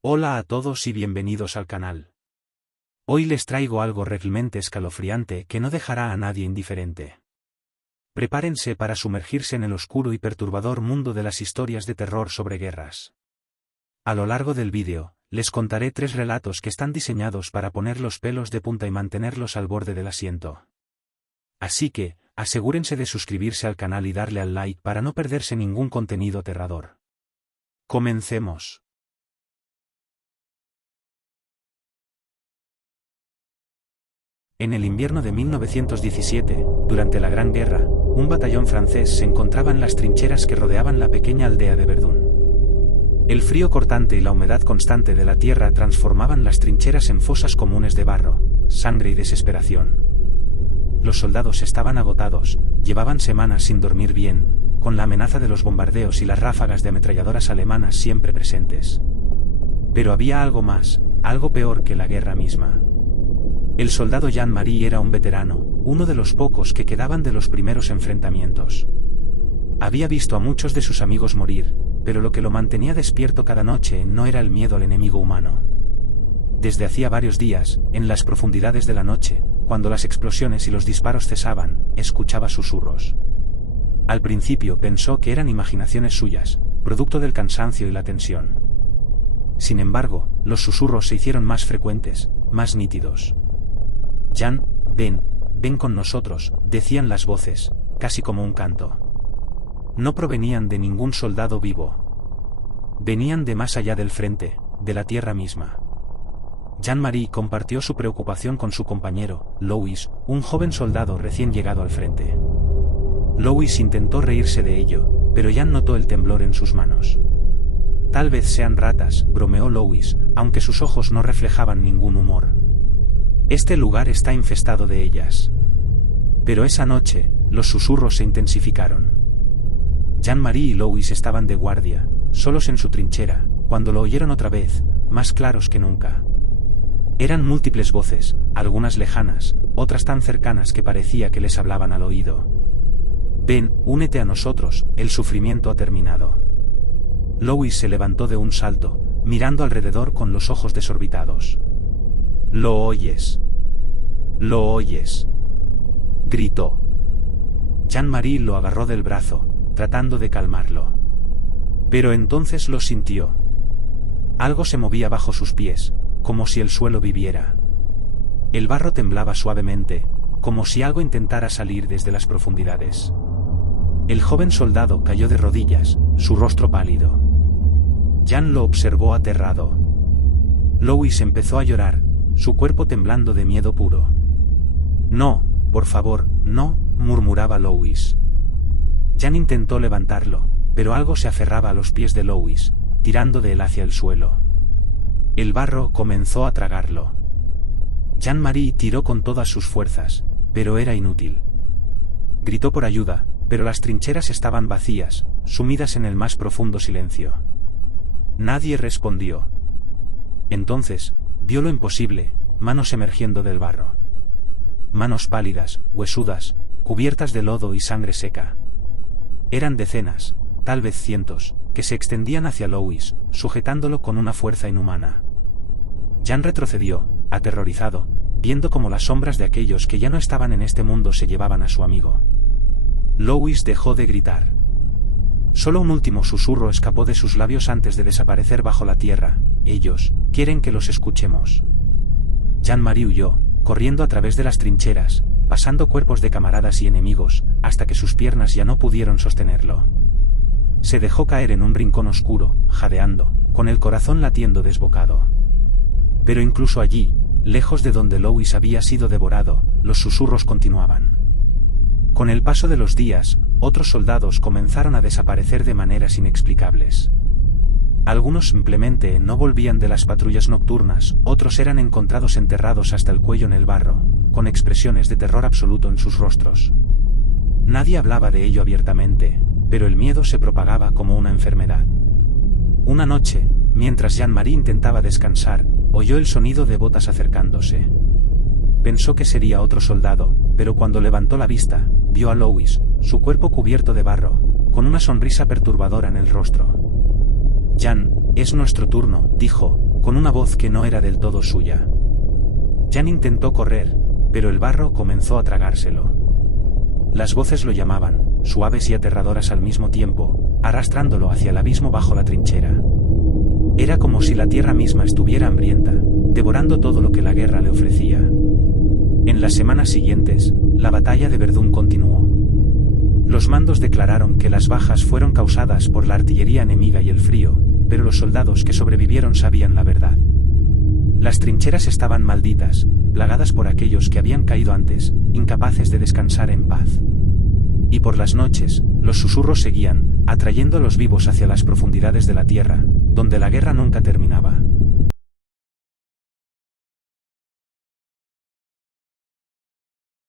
Hola a todos y bienvenidos al canal. Hoy les traigo algo realmente escalofriante que no dejará a nadie indiferente. Prepárense para sumergirse en el oscuro y perturbador mundo de las historias de terror sobre guerras. A lo largo del vídeo, les contaré 3 relatos que están diseñados para poner los pelos de punta y mantenerlos al borde del asiento. Así que, asegúrense de suscribirse al canal y darle al like para no perderse ningún contenido aterrador. Comencemos. En el invierno de 1917, durante la Gran Guerra, un batallón francés se encontraba en las trincheras que rodeaban la pequeña aldea de Verdun. El frío cortante y la humedad constante de la tierra transformaban las trincheras en fosas comunes de barro, sangre y desesperación. Los soldados estaban agotados, llevaban semanas sin dormir bien, con la amenaza de los bombardeos y las ráfagas de ametralladoras alemanas siempre presentes. Pero había algo más, algo peor que la guerra misma. El soldado Jean-Marie era un veterano, uno de los pocos que quedaban de los primeros enfrentamientos. Había visto a muchos de sus amigos morir, pero lo que lo mantenía despierto cada noche no era el miedo al enemigo humano. Desde hacía varios días, en las profundidades de la noche, cuando las explosiones y los disparos cesaban, escuchaba susurros. Al principio pensó que eran imaginaciones suyas, producto del cansancio y la tensión. Sin embargo, los susurros se hicieron más frecuentes, más nítidos. Jan, ven con nosotros, decían las voces, casi como un canto. No provenían de ningún soldado vivo. Venían de más allá del frente, de la tierra misma. Jean-Marie compartió su preocupación con su compañero, Louis, un joven soldado recién llegado al frente. Louis intentó reírse de ello, pero Jan notó el temblor en sus manos. Tal vez sean ratas, bromeó Louis, aunque sus ojos no reflejaban ningún humor. Este lugar está infestado de ellas. Pero esa noche, los susurros se intensificaron. Jean-Marie y Louis estaban de guardia, solos en su trinchera, cuando lo oyeron otra vez, más claros que nunca. Eran múltiples voces, algunas lejanas, otras tan cercanas que parecía que les hablaban al oído. Ven, únete a nosotros, el sufrimiento ha terminado. Louis se levantó de un salto, mirando alrededor con los ojos desorbitados. ¿Lo oyes? ¿Lo oyes? Gritó. Jean-Marie lo agarró del brazo, tratando de calmarlo. Pero entonces lo sintió. Algo se movía bajo sus pies, como si el suelo viviera. El barro temblaba suavemente, como si algo intentara salir desde las profundidades. El joven soldado cayó de rodillas, su rostro pálido. Jan lo observó aterrado. Louis empezó a llorar, su cuerpo temblando de miedo puro. No, por favor, no, murmuraba Louis. Jan intentó levantarlo, pero algo se aferraba a los pies de Louis, tirando de él hacia el suelo. El barro comenzó a tragarlo. Jean-Marie tiró con todas sus fuerzas, pero era inútil. Gritó por ayuda, pero las trincheras estaban vacías, sumidas en el más profundo silencio. Nadie respondió. Entonces, vio lo imposible, manos emergiendo del barro. Manos pálidas, huesudas, cubiertas de lodo y sangre seca. Eran decenas, tal vez cientos, que se extendían hacia Louis, sujetándolo con una fuerza inhumana. Jan retrocedió, aterrorizado, viendo cómo las sombras de aquellos que ya no estaban en este mundo se llevaban a su amigo. Louis dejó de gritar. Solo un último susurro escapó de sus labios antes de desaparecer bajo la tierra. Ellos quieren que los escuchemos. Jean-Marie huyó, corriendo a través de las trincheras, pasando cuerpos de camaradas y enemigos, hasta que sus piernas ya no pudieron sostenerlo. Se dejó caer en un rincón oscuro, jadeando, con el corazón latiendo desbocado. Pero incluso allí, lejos de donde Louis había sido devorado, los susurros continuaban. Con el paso de los días, otros soldados comenzaron a desaparecer de maneras inexplicables. Algunos simplemente no volvían de las patrullas nocturnas, otros eran encontrados enterrados hasta el cuello en el barro, con expresiones de terror absoluto en sus rostros. Nadie hablaba de ello abiertamente, pero el miedo se propagaba como una enfermedad. Una noche, mientras Jean-Marie intentaba descansar, oyó el sonido de botas acercándose. Pensó que sería otro soldado, pero cuando levantó la vista, vio a Louis, su cuerpo cubierto de barro, con una sonrisa perturbadora en el rostro. Jan, Es nuestro turno, dijo, con una voz que no era del todo suya. Jan intentó correr, pero el barro comenzó a tragárselo. Las voces lo llamaban, suaves y aterradoras al mismo tiempo, arrastrándolo hacia el abismo bajo la trinchera. Era como si la tierra misma estuviera hambrienta, devorando todo lo que la guerra le ofrecía. En las semanas siguientes, la batalla de Verdún continuó. Los mandos declararon que las bajas fueron causadas por la artillería enemiga y el frío, pero los soldados que sobrevivieron sabían la verdad. Las trincheras estaban malditas, plagadas por aquellos que habían caído antes, incapaces de descansar en paz. Y por las noches, los susurros seguían, atrayendo a los vivos hacia las profundidades de la tierra, donde la guerra nunca terminaba.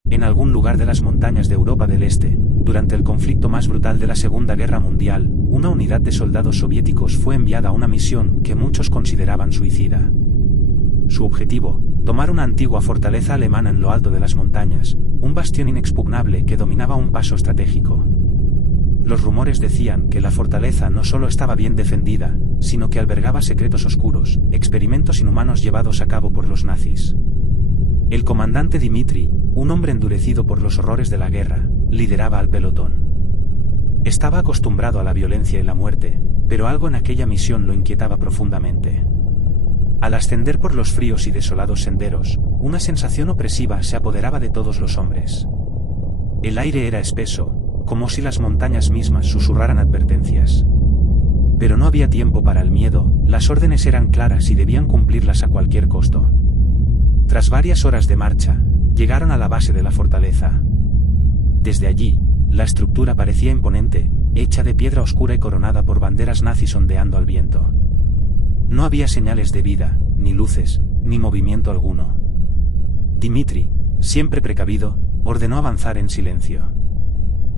En algún lugar de las montañas de Europa del Este, durante el conflicto más brutal de la Segunda Guerra Mundial, una unidad de soldados soviéticos fue enviada a una misión que muchos consideraban suicida. Su objetivo, tomar una antigua fortaleza alemana en lo alto de las montañas, un bastión inexpugnable que dominaba un paso estratégico. Los rumores decían que la fortaleza no solo estaba bien defendida, sino que albergaba secretos oscuros, experimentos inhumanos llevados a cabo por los nazis. El comandante Dmitri, un hombre endurecido por los horrores de la guerra, lideraba al pelotón. Estaba acostumbrado a la violencia y la muerte, pero algo en aquella misión lo inquietaba profundamente. Al ascender por los fríos y desolados senderos, una sensación opresiva se apoderaba de todos los hombres. El aire era espeso, como si las montañas mismas susurraran advertencias. Pero no había tiempo para el miedo, las órdenes eran claras y debían cumplirlas a cualquier costo. Tras varias horas de marcha, llegaron a la base de la fortaleza. Desde allí, la estructura parecía imponente, hecha de piedra oscura y coronada por banderas nazis ondeando al viento. No había señales de vida, ni luces, ni movimiento alguno. Dmitri, siempre precavido, ordenó avanzar en silencio.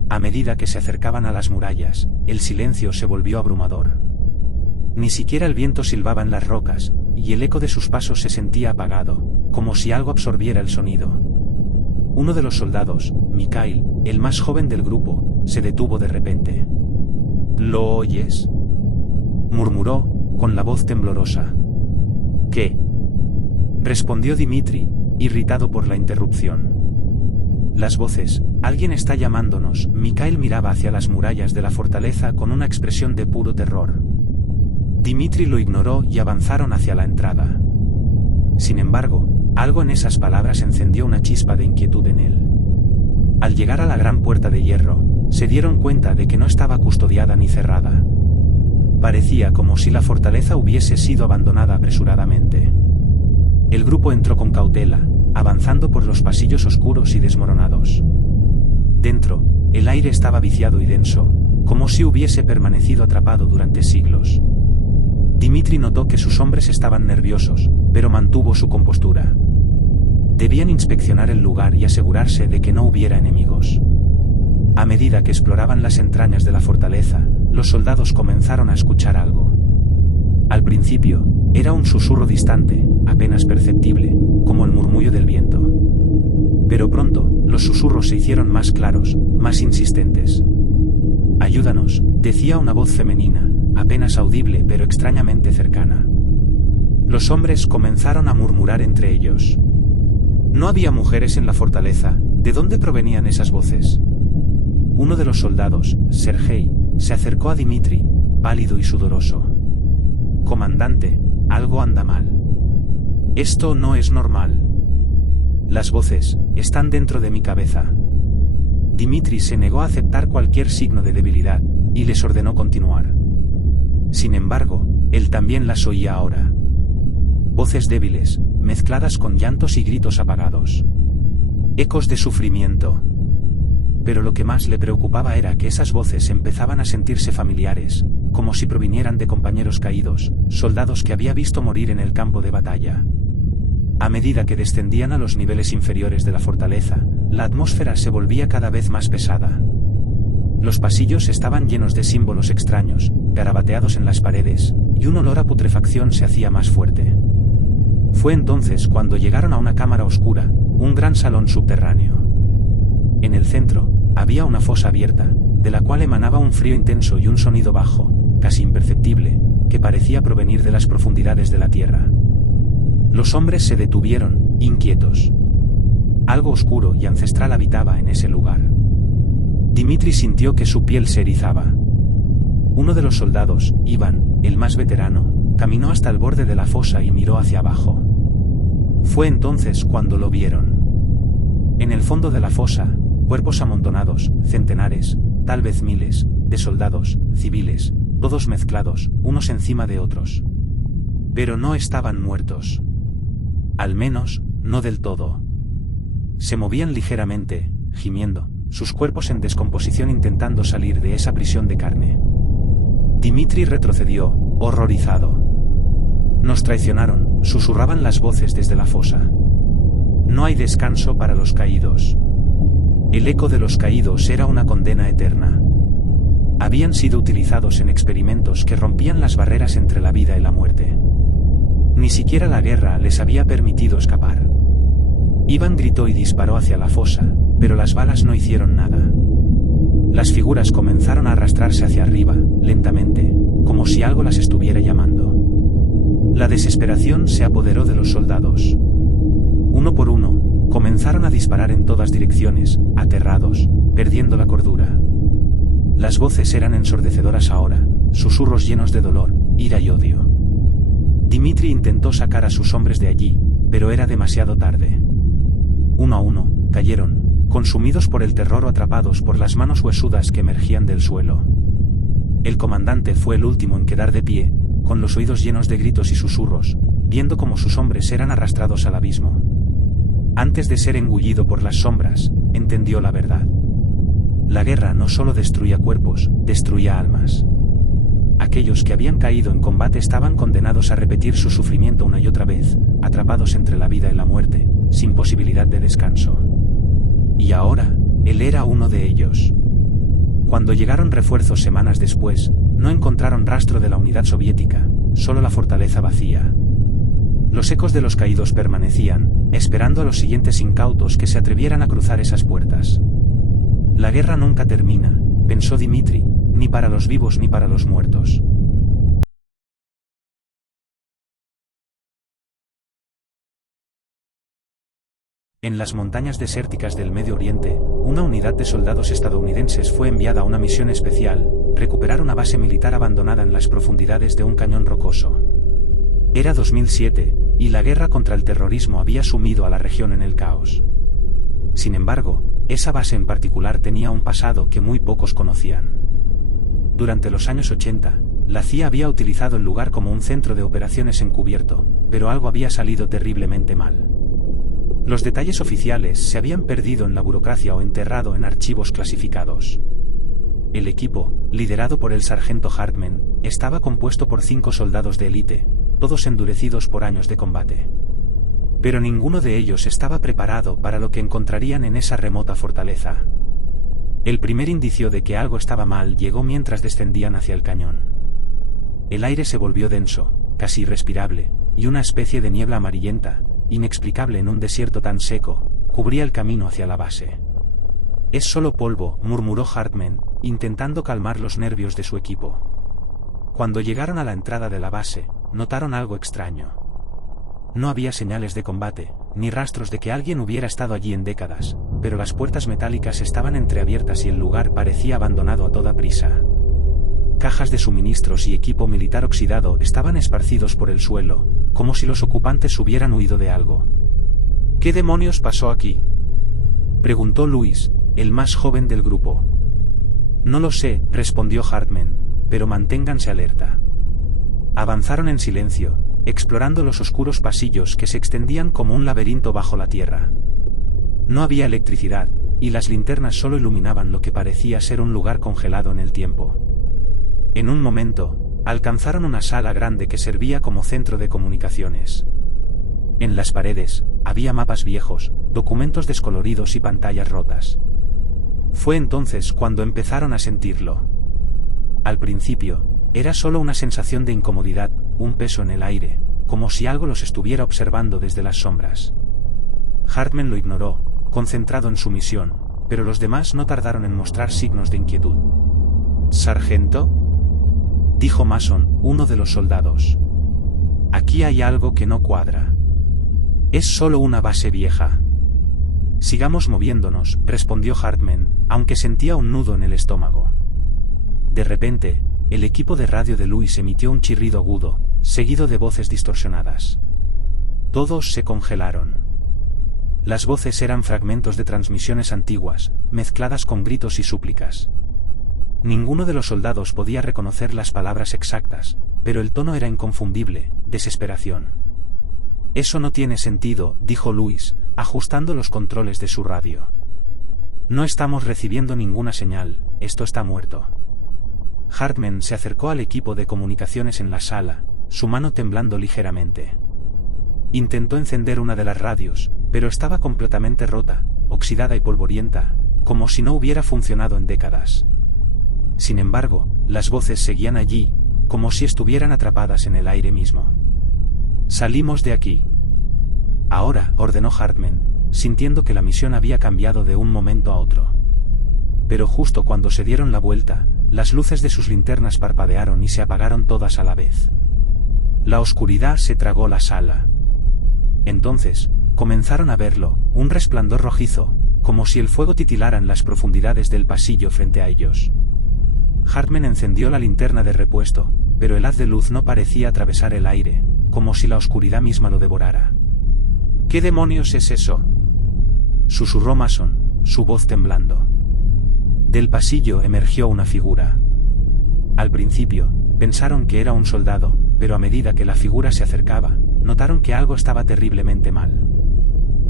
A medida que se acercaban a las murallas, el silencio se volvió abrumador. Ni siquiera el viento silbaba en las rocas, y el eco de sus pasos se sentía apagado, como si algo absorbiera el sonido. Uno de los soldados, Mikhail, el más joven del grupo, se detuvo de repente. ¿Lo oyes?, murmuró, con la voz temblorosa. ¿Qué?, respondió Dmitri, irritado por la interrupción. Las voces, alguien está llamándonos. Mikhail miraba hacia las murallas de la fortaleza con una expresión de puro terror. Dmitri lo ignoró y avanzaron hacia la entrada. Sin embargo, algo en esas palabras encendió una chispa de inquietud en él. Al llegar a la gran puerta de hierro, se dieron cuenta de que no estaba custodiada ni cerrada. Parecía como si la fortaleza hubiese sido abandonada apresuradamente. El grupo entró con cautela, avanzando por los pasillos oscuros y desmoronados. Dentro, el aire estaba viciado y denso, como si hubiese permanecido atrapado durante siglos. Dmitri notó que sus hombres estaban nerviosos, pero mantuvo su compostura. Debían inspeccionar el lugar y asegurarse de que no hubiera enemigos. A medida que exploraban las entrañas de la fortaleza, los soldados comenzaron a escuchar algo. Al principio, era un susurro distante, apenas perceptible, como el murmullo del viento. Pero pronto, los susurros se hicieron más claros, más insistentes. «Ayúdanos», decía una voz femenina, apenas audible pero extrañamente cercana. Los hombres comenzaron a murmurar entre ellos. No había mujeres en la fortaleza. ¿De dónde provenían esas voces? Uno de los soldados, Sergei, se acercó a Dmitri, pálido y sudoroso. «Comandante, algo anda mal. Esto no es normal. Las voces están dentro de mi cabeza». Dmitri se negó a aceptar cualquier signo de debilidad, y les ordenó continuar. Sin embargo, él también las oía ahora. Voces débiles, mezcladas con llantos y gritos apagados. Ecos de sufrimiento. Pero lo que más le preocupaba era que esas voces empezaban a sentirse familiares, como si provinieran de compañeros caídos, soldados que había visto morir en el campo de batalla. A medida que descendían a los niveles inferiores de la fortaleza, la atmósfera se volvía cada vez más pesada. Los pasillos estaban llenos de símbolos extraños, garabateados en las paredes, y un olor a putrefacción se hacía más fuerte. Fue entonces cuando llegaron a una cámara oscura, un gran salón subterráneo. En el centro, había una fosa abierta, de la cual emanaba un frío intenso y un sonido bajo, casi imperceptible, que parecía provenir de las profundidades de la tierra. Los hombres se detuvieron, inquietos. Algo oscuro y ancestral habitaba en ese lugar. Dimitri sintió que su piel se erizaba. Uno de los soldados, Iván, el más veterano, caminó hasta el borde de la fosa y miró hacia abajo. Fue entonces cuando lo vieron. En el fondo de la fosa, cuerpos amontonados, centenares, tal vez miles, de soldados, civiles, todos mezclados, unos encima de otros. Pero no estaban muertos. Al menos, no del todo. Se movían ligeramente, gimiendo, sus cuerpos en descomposición intentando salir de esa prisión de carne. Dimitri retrocedió, horrorizado. Nos traicionaron, susurraban las voces desde la fosa. No hay descanso para los caídos. El eco de los caídos era una condena eterna. Habían sido utilizados en experimentos que rompían las barreras entre la vida y la muerte. Ni siquiera la guerra les había permitido escapar. Iván gritó y disparó hacia la fosa, pero las balas no hicieron nada. Las figuras comenzaron a arrastrarse hacia arriba, lentamente, como si algo las estuviera llamando. La desesperación se apoderó de los soldados. Uno por uno, comenzaron a disparar en todas direcciones, aterrados, perdiendo la cordura. Las voces eran ensordecedoras ahora, susurros llenos de dolor, ira y odio. Dimitri intentó sacar a sus hombres de allí, pero era demasiado tarde. Uno a uno, cayeron, consumidos por el terror o atrapados por las manos huesudas que emergían del suelo. El comandante fue el último en quedar de pie, con los oídos llenos de gritos y susurros, viendo cómo sus hombres eran arrastrados al abismo. Antes de ser engullido por las sombras, entendió la verdad. La guerra no solo destruía cuerpos, destruía almas. Aquellos que habían caído en combate estaban condenados a repetir su sufrimiento una y otra vez, atrapados entre la vida y la muerte, sin posibilidad de descanso. Y ahora, él era uno de ellos. Cuando llegaron refuerzos semanas después, no encontraron rastro de la unidad soviética, solo la fortaleza vacía. Los ecos de los caídos permanecían, esperando a los siguientes incautos que se atrevieran a cruzar esas puertas. La guerra nunca termina, pensó Dimitri, ni para los vivos ni para los muertos. En las montañas desérticas del Medio Oriente, una unidad de soldados estadounidenses fue enviada a una misión especial, recuperar una base militar abandonada en las profundidades de un cañón rocoso. Era 2007, y la guerra contra el terrorismo había sumido a la región en el caos. Sin embargo, esa base en particular tenía un pasado que muy pocos conocían. Durante los años 80, la CIA había utilizado el lugar como un centro de operaciones encubierto, pero algo había salido terriblemente mal. Los detalles oficiales se habían perdido en la burocracia o enterrado en archivos clasificados. El equipo, liderado por el sargento Hartman, estaba compuesto por 5 soldados de élite, todos endurecidos por años de combate. Pero ninguno de ellos estaba preparado para lo que encontrarían en esa remota fortaleza. El primer indicio de que algo estaba mal llegó mientras descendían hacia el cañón. El aire se volvió denso, casi irrespirable, y una especie de niebla amarillenta, inexplicable en un desierto tan seco, cubría el camino hacia la base. «Es solo polvo», murmuró Hartman, intentando calmar los nervios de su equipo. Cuando llegaron a la entrada de la base, notaron algo extraño. No había señales de combate, ni rastros de que alguien hubiera estado allí en décadas, pero las puertas metálicas estaban entreabiertas y el lugar parecía abandonado a toda prisa. Cajas de suministros y equipo militar oxidado estaban esparcidos por el suelo, como si los ocupantes hubieran huido de algo. «¿Qué demonios pasó aquí?», preguntó Luis, el más joven del grupo. «No lo sé», respondió Hartman, «pero manténganse alerta». Avanzaron en silencio, explorando los oscuros pasillos que se extendían como un laberinto bajo la tierra. No había electricidad, y las linternas solo iluminaban lo que parecía ser un lugar congelado en el tiempo. En un momento, alcanzaron una sala grande que servía como centro de comunicaciones. En las paredes, había mapas viejos, documentos descoloridos y pantallas rotas. Fue entonces cuando empezaron a sentirlo. Al principio, era solo una sensación de incomodidad, un peso en el aire, como si algo los estuviera observando desde las sombras. Hartman lo ignoró, concentrado en su misión, pero los demás no tardaron en mostrar signos de inquietud. «¿Sargento?», dijo Mason, uno de los soldados. Aquí hay algo que no cuadra. Es solo una base vieja. Sigamos moviéndonos, respondió Hartman, aunque sentía un nudo en el estómago. De repente, el equipo de radio de Louis emitió un chirrido agudo, seguido de voces distorsionadas. Todos se congelaron. Las voces eran fragmentos de transmisiones antiguas, mezcladas con gritos y súplicas. Ninguno de los soldados podía reconocer las palabras exactas, pero el tono era inconfundible, desesperación. Eso no tiene sentido, dijo Louis, ajustando los controles de su radio. No estamos recibiendo ninguna señal, esto está muerto. Hartman se acercó al equipo de comunicaciones en la sala, su mano temblando ligeramente. Intentó encender una de las radios, pero estaba completamente rota, oxidada y polvorienta, como si no hubiera funcionado en décadas. Sin embargo, las voces seguían allí, como si estuvieran atrapadas en el aire mismo. Salimos de aquí. Ahora, ordenó Hartman, sintiendo que la misión había cambiado de un momento a otro. Pero justo cuando se dieron la vuelta, las luces de sus linternas parpadearon y se apagaron todas a la vez. La oscuridad se tragó la sala. Entonces, comenzaron a verlo, un resplandor rojizo, como si el fuego titilara en las profundidades del pasillo frente a ellos. Hartman encendió la linterna de repuesto, pero el haz de luz no parecía atravesar el aire, como si la oscuridad misma lo devorara. ¿Qué demonios es eso?, susurró Mason, su voz temblando. Del pasillo emergió una figura. Al principio, pensaron que era un soldado, pero a medida que la figura se acercaba, notaron que algo estaba terriblemente mal.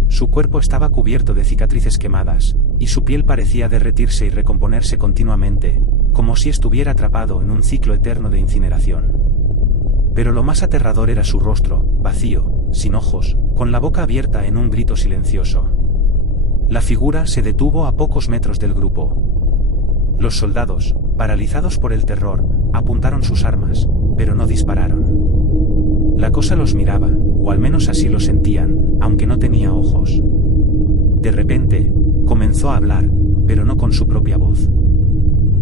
Su cuerpo estaba cubierto de cicatrices quemadas, y su piel parecía derretirse y recomponerse continuamente, como si estuviera atrapado en un ciclo eterno de incineración. Pero lo más aterrador era su rostro, vacío, sin ojos, con la boca abierta en un grito silencioso. La figura se detuvo a pocos metros del grupo. Los soldados, paralizados por el terror, apuntaron sus armas, pero no dispararon. La cosa los miraba, o al menos así lo sentían, aunque no tenía ojos. De repente, comenzó a hablar, pero no con su propia voz.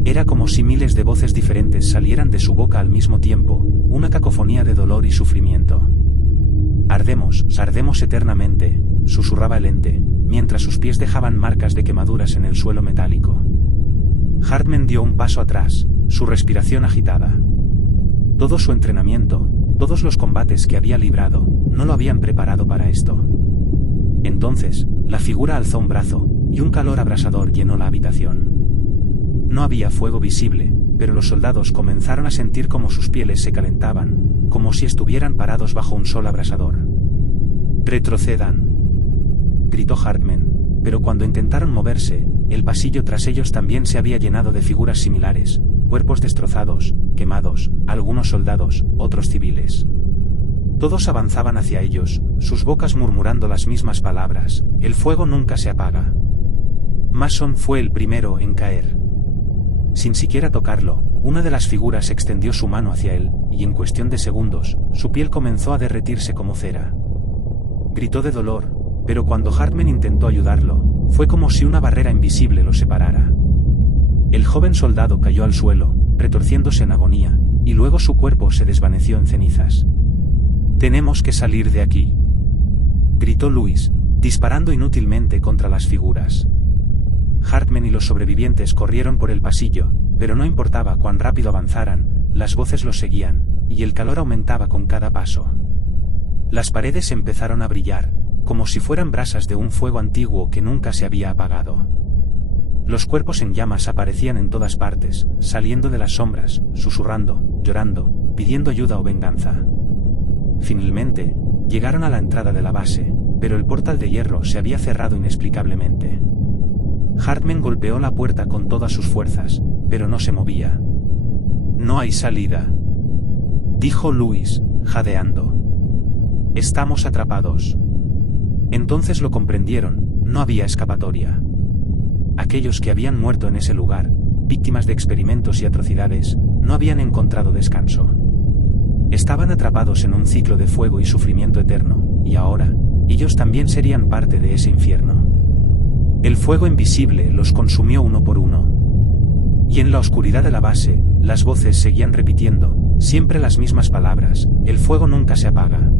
Era como si miles de voces diferentes salieran de su boca al mismo tiempo, una cacofonía de dolor y sufrimiento. Ardemos eternamente, susurraba el ente, mientras sus pies dejaban marcas de quemaduras en el suelo metálico. Hartman dio un paso atrás, su respiración agitada. Todo su entrenamiento, todos los combates que había librado, no lo habían preparado para esto. Entonces, la figura alzó un brazo, y un calor abrasador llenó la habitación. No había fuego visible, pero los soldados comenzaron a sentir como sus pieles se calentaban, como si estuvieran parados bajo un sol abrasador. «¡Retrocedan!», gritó Hartman, pero cuando intentaron moverse, el pasillo tras ellos también se había llenado de figuras similares, cuerpos destrozados, quemados, algunos soldados, otros civiles. Todos avanzaban hacia ellos, sus bocas murmurando las mismas palabras: «El fuego nunca se apaga». Mason fue el primero en caer. Sin siquiera tocarlo, una de las figuras extendió su mano hacia él, y en cuestión de segundos, su piel comenzó a derretirse como cera. Gritó de dolor, pero cuando Hartman intentó ayudarlo, fue como si una barrera invisible lo separara. El joven soldado cayó al suelo, retorciéndose en agonía, y luego su cuerpo se desvaneció en cenizas. «Tenemos que salir de aquí», gritó Louis, disparando inútilmente contra las figuras. Hartman y los sobrevivientes corrieron por el pasillo, pero no importaba cuán rápido avanzaran, las voces los seguían, y el calor aumentaba con cada paso. Las paredes empezaron a brillar, como si fueran brasas de un fuego antiguo que nunca se había apagado. Los cuerpos en llamas aparecían en todas partes, saliendo de las sombras, susurrando, llorando, pidiendo ayuda o venganza. Finalmente, llegaron a la entrada de la base, pero el portal de hierro se había cerrado inexplicablemente. Hartman golpeó la puerta con todas sus fuerzas, pero no se movía. «No hay salida», dijo Louis, jadeando. «Estamos atrapados». Entonces lo comprendieron, no había escapatoria. Aquellos que habían muerto en ese lugar, víctimas de experimentos y atrocidades, no habían encontrado descanso. Estaban atrapados en un ciclo de fuego y sufrimiento eterno, y ahora, ellos también serían parte de ese infierno. El fuego invisible los consumió uno por uno. Y en la oscuridad de la base, las voces seguían repitiendo, siempre las mismas palabras: el fuego nunca se apaga.